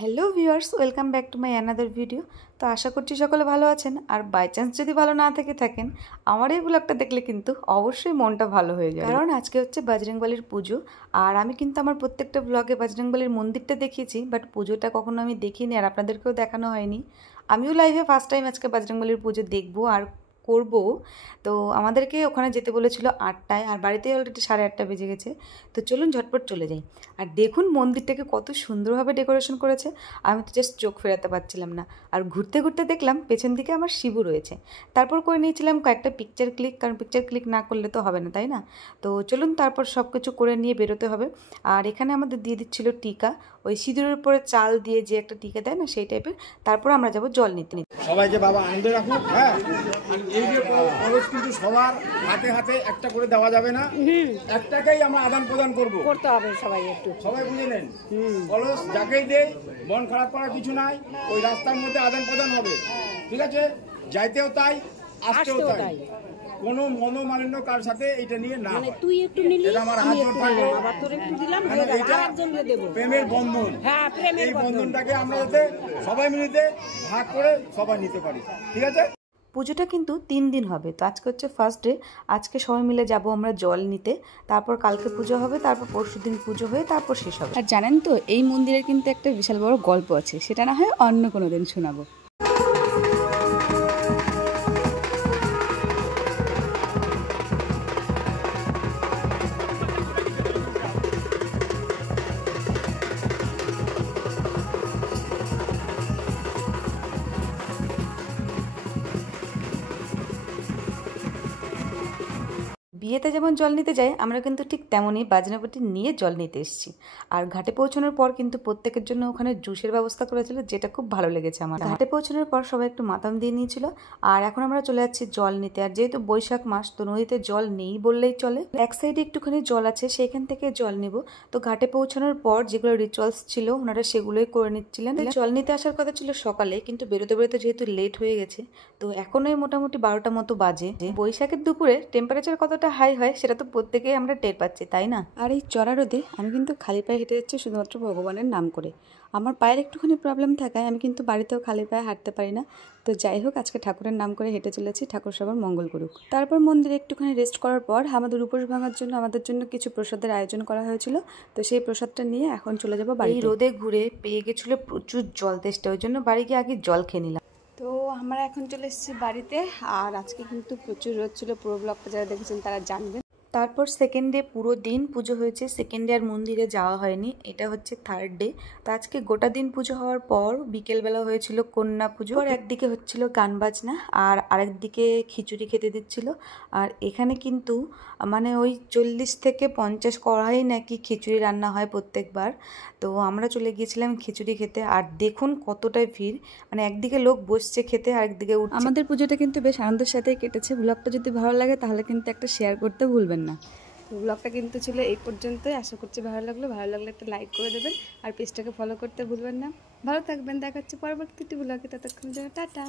Hello viewers, welcome back to my another video. তো আশা করছি সকলে ভালো আছেন। আর বাই চান্স যদি ভালো না থেকে থাকেন, আমার এই ব্লগটা দেখলে কিন্তু অবশ্যই মনটা ভালো হয়ে যায়, কারণ আজকে হচ্ছে বজরংবলীর পুজো। আর আমি কিন্তু আমার প্রত্যেকটা ব্লগে বজরংবলীর মন্দিরটা দেখিয়েছি, বাট পুজোটা কখনো আমি দেখিনি আর আপনাদেরকেও দেখানো হয়নি। আমিও লাইভে ফার্স্ট টাইম আজকে বজরংবলীর পুজো দেখবো আর করব। তো আমাদেরকে ওখানে যেতে বলেছিল 8টায়, আর বাড়িতে অলরেডি 8:30 বেজে গেছে। তো চলুন ঝটপট চলে যাই। আর দেখুন মন্দিরটাকে কত সুন্দরভাবে ডেকোরেশন করেছে, আমি তো জাস্ট চোখ ফেরাতে পারছিলাম না। আর ঘুরতে ঘুরতে দেখলাম পেছন দিকে আমার শিবু রয়েছে। তারপর করে নিয়েছিলাম কয়েকটা পিকচার ক্লিক, কারণ পিকচার ক্লিক না করলে তো হবে না, তাই না? তো চলুন তারপর সব কিছু করে নিয়ে বেরোতে হবে। আর এখানে আমাদের দিয়ে দিচ্ছিল টিকা, ওই সিঁদুরের উপরে চাল দিয়ে যে একটা টিকা দেয় না, সেই টাইপের। তারপর আমরা যাব জল নিতে। সবাইকে বাবা আনন্দে রাখুক। হ্যাঁ, এই যে খরচ কিন্তু সবার হাতে হাতে একটা করে দেওয়া যাবে না, একটাকেই আমরা আদান প্রদান করতে হবে। সবাই বুঝে নেন, খরচ যাকেই দেয় মন খারাপ করার কিছু নাই, ওই রাস্তার মধ্যে আদান প্রদান হবে, ঠিক আছে? যাইতেও তাই, আসতেও তাই, কোনো মনোমালিন্য কার সাথে এটা নিয়ে না। তুই একটু নিলি, এটা আমার হাত জোর থাকলো, আবার তোর একটু দিলাম, এটা প্রেমের বন্ধন। হ্যাঁ, প্রেমের এই বন্ধনটাকে আমরা যাতে সবাই মিলিতে ভাগ করে সবাই নিতে পারি, ঠিক আছে? পুজোটা কিন্তু 3 দিন হবে। তো আজকে হচ্ছে ফার্স্ট ডে, আজকে সবাই মিলে যাব আমরা জল নিতে। তারপর কালকে পুজো হবে, তারপর পরশুদিন পুজো হয়ে তারপর শেষ হবে। আর জানেন তো, এই মন্দিরের কিন্তু একটা বিশাল বড় গল্প আছে, সেটা না হয় অন্য কোনো দিন শোনাবো। বিয়েতে যেমন জল নিতে যাই, আমরা কিন্তু ঠিক তেমনই বাজনাপটি নিয়ে জল নিতে এসেছি। আর ঘাটে পৌঁছানোর পর কিন্তু প্রত্যেকের জন্য ওখানে জুসের ব্যবস্থা করেছিল, যেটা খুব ভালো লেগেছে আমার। ঘাটে পৌঁছানোর পর সবাই একটু মাতাম দিয়ে নিয়েছিল। আর এখন আমরা চলে যাচ্ছি জল নিতে। আর যেহেতু বৈশাখ মাস, তো নদীতে জল নেই বললেই চলে। এক সাইডে একটুখানি জল আছে, সেখান থেকে জল নিব। তো ঘাটে পৌঁছানোর পর যেগুলো রিচুয়ালস ছিল ওনারা সেগুলোই করে নিচ্ছিলেন। জল নিতে আসার কথা ছিল সকালে, কিন্তু বেরোতে বেরোতে যেহেতু লেট হয়ে গেছে, তো এখনোই মোটামুটি 12টা মতো বাজে। বৈশাখের দুপুরে টেম্পারেচার কতটা হাই হয় সেটা তো প্রত্যেকেই আমরা টের পাচ্ছি, তাই না? আর এই চড়া রোদে আমি কিন্তু খালি পায়ে হেঁটে যাচ্ছি শুধুমাত্র ভগবানের নাম করে। আমার পায়ের একটুখানি প্রবলেম থাকায় আমি কিন্তু বাড়িতেও খালি পায়ে হাঁটতে পারি না। তো যাই হোক, আজকে ঠাকুরের নাম করে হেঁটে চলেছি, ঠাকুর সবার মঙ্গল করুক। তারপর মন্দিরে একটুখানি রেস্ট করার পর আমাদের উপোস ভাঙার জন্য আমাদের জন্য কিছু প্রসাদের আয়োজন করা হয়েছিল। তো সেই প্রসাদটা নিয়ে এখন চলে যাবো বাড়ি। এই রোদে ঘুরে পেয়ে গেছিল প্রচুর জল তেষ্টা, ওই জন্য বাড়ি গিয়ে আগে জল খেয়ে নিলাম। তো আমরা এখন চলে এসেছি বাড়িতে। আর আজকে কিন্তু প্রচুর রোদ ছিল, পুরো ব্লগটা যারা দেখেছেন তারা জানবেন। তারপর সেকেন্ড ডে পুরো দিন পুজো হয়েছে। সেকেন্ড ডে আর মন্দিরে যাওয়া হয়নি, এটা হচ্ছে থার্ড ডে। তো আজকে গোটা দিন পুজো হওয়ার পর বিকেলবেলা হয়েছিল কন্যা পুজো। আর একদিকে হচ্ছিল গান বাজনা, আর আরেকদিকে খিচুড়ি খেতে দিচ্ছিল। আর এখানে কিন্তু মানে ওই 40 থেকে 50 কড়াই নাকি খিচুড়ি রান্না হয় প্রত্যেকবার। তো আমরা চলে গিয়েছিলাম খিচুড়ি খেতে। আর দেখুন কতটাই ভিড়, মানে একদিকে লোক বসছে খেতে, আর একদিকে উঠছে। আমাদের পুজোটা কিন্তু বেশ আনন্দের সাথেই কেটেছে। ব্লগটা যদি ভালো লাগে তাহলে কিন্তু একটা শেয়ার করতে ভুলবেন না। তো ব্লগটা কিন্তু ছিল এই পর্যন্তই। আশা করছি ভালো লাগলে একটা লাইক করে দেবেন, আর পেজটাকে ফলো করতে ভুলবেন না। ভালো থাকবেন, দেখা হচ্ছে পরবর্তী ব্লগে। ততক্ষণ জন্য টাটা।